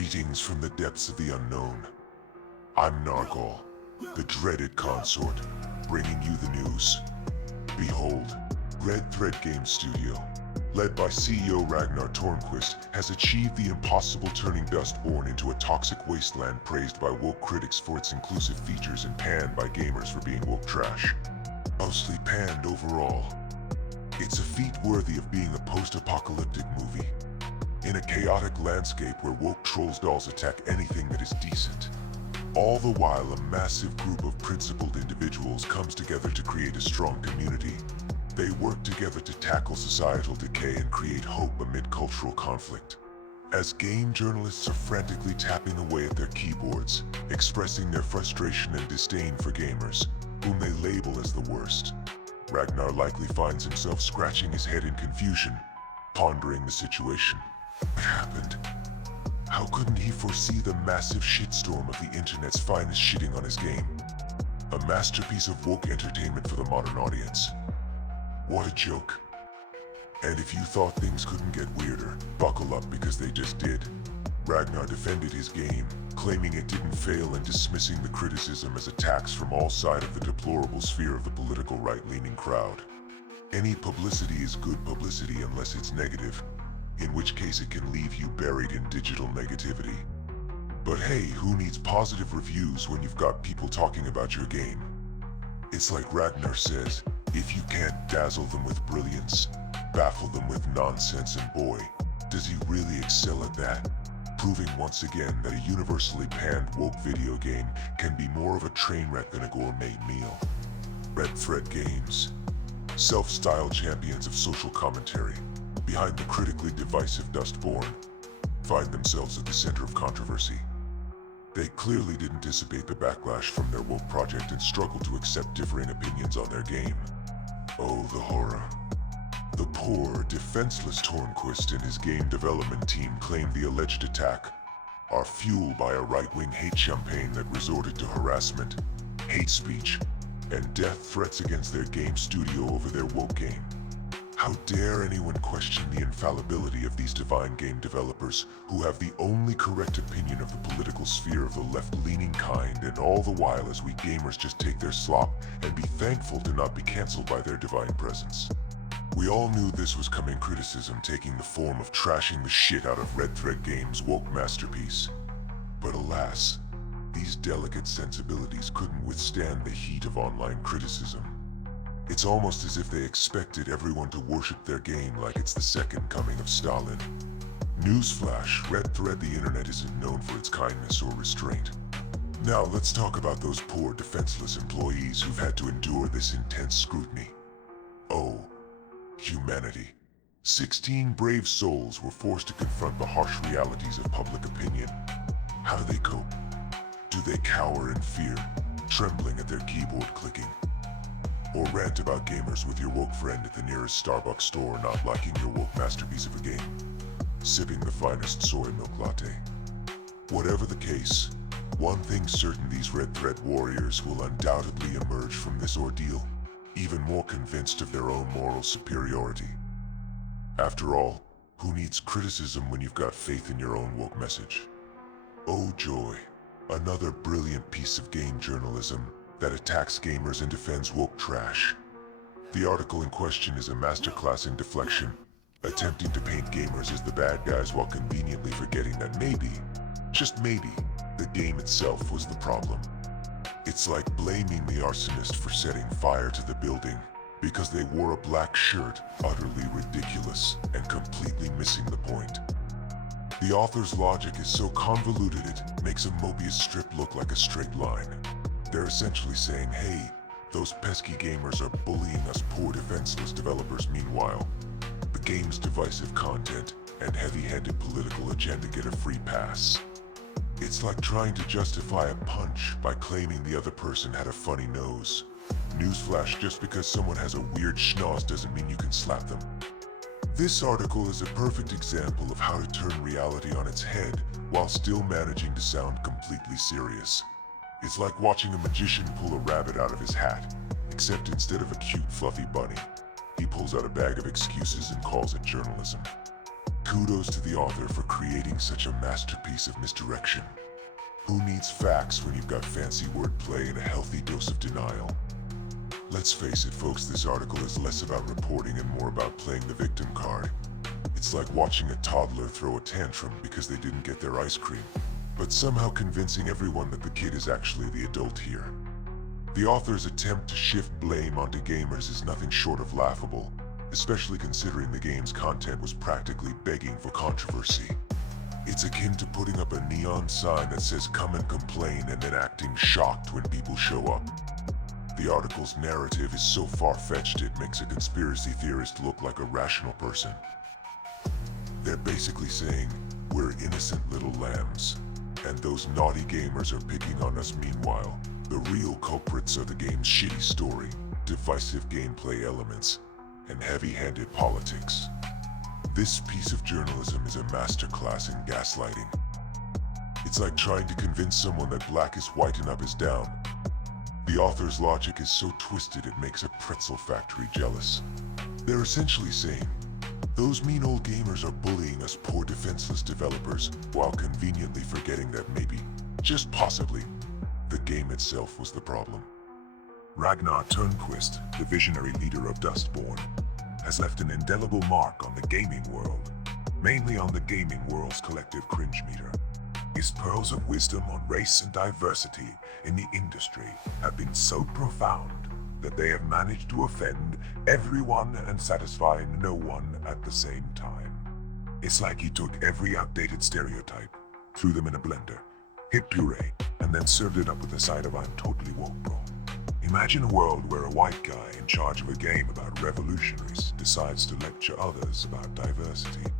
Greetings from the depths of the unknown. I'm Nargal, the dreaded consort, bringing you the news. Behold, Red Thread Game Studio, led by CEO Ragnar Tornquist, has achieved the impossible, turning Dustborn into a toxic wasteland praised by woke critics for its inclusive features and panned by gamers for being woke trash. Mostly panned overall. It's a feat worthy of being a post-apocalyptic movie. In a chaotic landscape where woke trolls dolls attack anything that is decent. All the while, a massive group of principled individuals comes together to create a strong community. They work together to tackle societal decay and create hope amid cultural conflict. As game journalists are frantically tapping away at their keyboards, expressing their frustration and disdain for gamers, whom they label as the worst, Ragnar likely finds himself scratching his head in confusion, pondering the situation. What happened? How couldn't he foresee the massive shitstorm of the internet's finest shitting on his game? A masterpiece of woke entertainment for the modern audience. What a joke. And if you thought things couldn't get weirder, buckle up because they just did. Ragnar defended his game, claiming it didn't fail and dismissing the criticism as attacks from all sides of the deplorable sphere of the political right-leaning crowd. Any publicity is good publicity unless it's negative, in which case it can leave you buried in digital negativity. But hey, who needs positive reviews when you've got people talking about your game? It's like Ragnar says, if you can't dazzle them with brilliance, baffle them with nonsense, and boy, does he really excel at that, proving once again that a universally panned woke video game can be more of a train wreck than a gourmet meal. Red Thread Games, self-styled champions of social commentary, behind the critically divisive Dustborn, find themselves at the center of controversy. They clearly didn't dissipate the backlash from their woke project and struggle to accept differing opinions on their game. Oh, the horror. The poor, defenseless Tornquist and his game development team claim the alleged attack are fueled by a right-wing hate campaign that resorted to harassment, hate speech, and death threats against their game studio over their woke game. How dare anyone question the infallibility of these divine game developers who have the only correct opinion of the political sphere of the left-leaning kind, and all the while as we gamers just take their slop and be thankful to not be cancelled by their divine presence. We all knew this was coming, criticism taking the form of trashing the shit out of Red Thread Games' woke masterpiece. But alas, these delicate sensibilities couldn't withstand the heat of online criticism. It's almost as if they expected everyone to worship their game like it's the second coming of Stalin. Newsflash, Red Thread, the internet isn't known for its kindness or restraint. Now let's talk about those poor defenseless employees who've had to endure this intense scrutiny. Oh, humanity. 16 brave souls were forced to confront the harsh realities of public opinion. How do they cope? Do they cower in fear, trembling at their keyboard clicking? Or rant about gamers with your woke friend at the nearest Starbucks store not liking your woke masterpiece of a game, sipping the finest soy milk latte? Whatever the case, one thing's certain: these Red Thread warriors will undoubtedly emerge from this ordeal even more convinced of their own moral superiority. After all, who needs criticism when you've got faith in your own woke message? Oh joy, another brilliant piece of game journalism that attacks gamers and defends woke trash. The article in question is a masterclass in deflection, attempting to paint gamers as the bad guys while conveniently forgetting that maybe, just maybe, the game itself was the problem. It's like blaming the arsonist for setting fire to the building because they wore a black shirt, utterly ridiculous and completely missing the point. The author's logic is so convoluted it makes a Mobius strip look like a straight line. They're essentially saying, hey, those pesky gamers are bullying us poor defenseless developers. Meanwhile, the game's divisive content and heavy-handed political agenda get a free pass. It's like trying to justify a punch by claiming the other person had a funny nose. Newsflash, just because someone has a weird schnoz doesn't mean you can slap them. This article is a perfect example of how to turn reality on its head while still managing to sound completely serious. It's like watching a magician pull a rabbit out of his hat, except instead of a cute fluffy bunny, he pulls out a bag of excuses and calls it journalism. Kudos to the author for creating such a masterpiece of misdirection. Who needs facts when you've got fancy wordplay and a healthy dose of denial? Let's face it, folks, this article is less about reporting and more about playing the victim card. It's like watching a toddler throw a tantrum because they didn't get their ice cream, but somehow convincing everyone that the kid is actually the adult here. The author's attempt to shift blame onto gamers is nothing short of laughable, especially considering the game's content was practically begging for controversy. It's akin to putting up a neon sign that says "come and complain" and then acting shocked when people show up. The article's narrative is so far-fetched it makes a conspiracy theorist look like a rational person. They're basically saying, we're innocent little lambs, and those naughty gamers are picking on us. Meanwhile, the real culprits are the game's shitty story, divisive gameplay elements, and heavy-handed politics. This piece of journalism is a masterclass in gaslighting. It's like trying to convince someone that black is white and up is down. The author's logic is so twisted it makes a pretzel factory jealous. They're essentially saying, those mean old gamers are bullying us poor defenseless developers, while conveniently forgetting that maybe, just possibly, the game itself was the problem. Ragnar Turnquist, the visionary leader of Dustborn, has left an indelible mark on the gaming world, mainly on the gaming world's collective cringe meter. His pearls of wisdom on race and diversity in the industry have been so profound that they have managed to offend everyone and satisfy no one at the same time. It's like he took every outdated stereotype, threw them in a blender, hit puree, and then served it up with a side of "I'm totally woke, bro." Imagine a world where a white guy in charge of a game about revolutionaries decides to lecture others about diversity.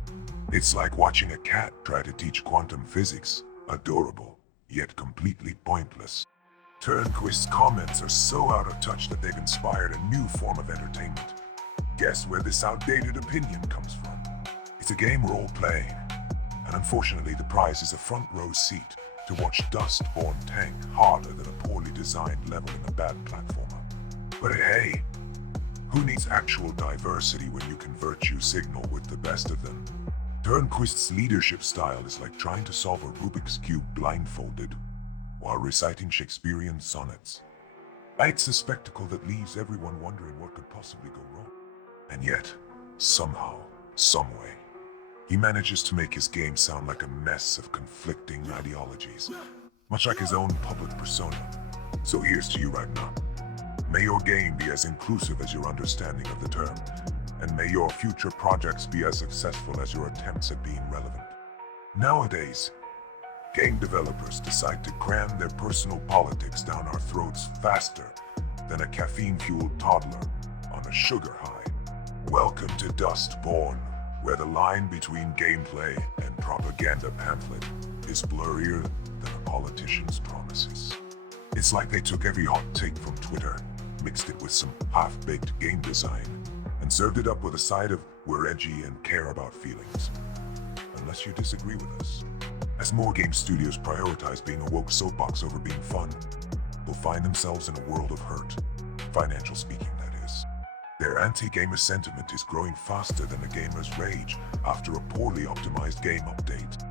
It's like watching a cat try to teach quantum physics. Adorable, yet completely pointless. Turnquist's comments are so out of touch that they've inspired a new form of entertainment. Guess where this outdated opinion comes from? It's a game we're all playing, and unfortunately the prize is a front row seat to watch Dustborn tank harder than a poorly designed level in a bad platformer. But hey, who needs actual diversity when you can virtue signal with the best of them? Turnquist's leadership style is like trying to solve a Rubik's Cube blindfolded while reciting Shakespearean sonnets. It's a spectacle that leaves everyone wondering what could possibly go wrong. And yet, somehow, someway, he manages to make his game sound like a mess of conflicting ideologies, much like his own public persona. So here's to you, Ragnar. May your game be as inclusive as your understanding of the term, and may your future projects be as successful as your attempts at being relevant. Nowadays, game developers decide to cram their personal politics down our throats faster than a caffeine-fueled toddler on a sugar high. Welcome to Dustborn, where the line between gameplay and propaganda pamphlet is blurrier than a politician's promises. It's like they took every hot take from Twitter, mixed it with some half-baked game design, and served it up with a side of "we're edgy and care about feelings." Unless you disagree with us. As more game studios prioritize being a woke soapbox over being fun, will find themselves in a world of hurt, financial speaking that is. Their anti-gamer sentiment is growing faster than a gamer's rage after a poorly optimized game update.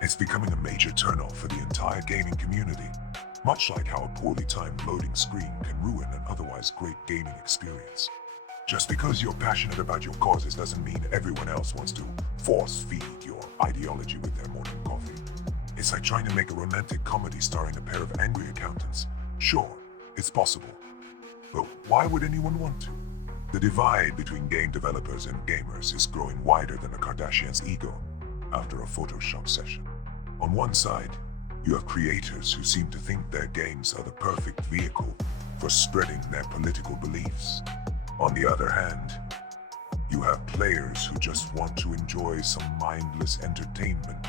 It's becoming a major turnoff for the entire gaming community, much like how a poorly timed loading screen can ruin an otherwise great gaming experience. Just because you're passionate about your causes doesn't mean everyone else wants to force-feed your ideology with their morning coffee. It's like trying to make a romantic comedy starring a pair of angry accountants. Sure, it's possible, but why would anyone want to? The divide between game developers and gamers is growing wider than a Kardashian's ego after a Photoshop session. On one side, you have creators who seem to think their games are the perfect vehicle for spreading their political beliefs. On the other hand, you have players who just want to enjoy some mindless entertainment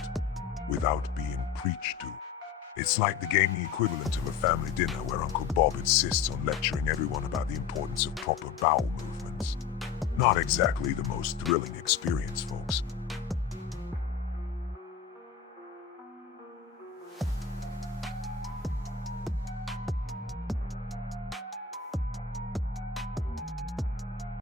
without being preached to. It's like the gaming equivalent of a family dinner where Uncle Bob insists on lecturing everyone about the importance of proper bowel movements. Not exactly the most thrilling experience, folks.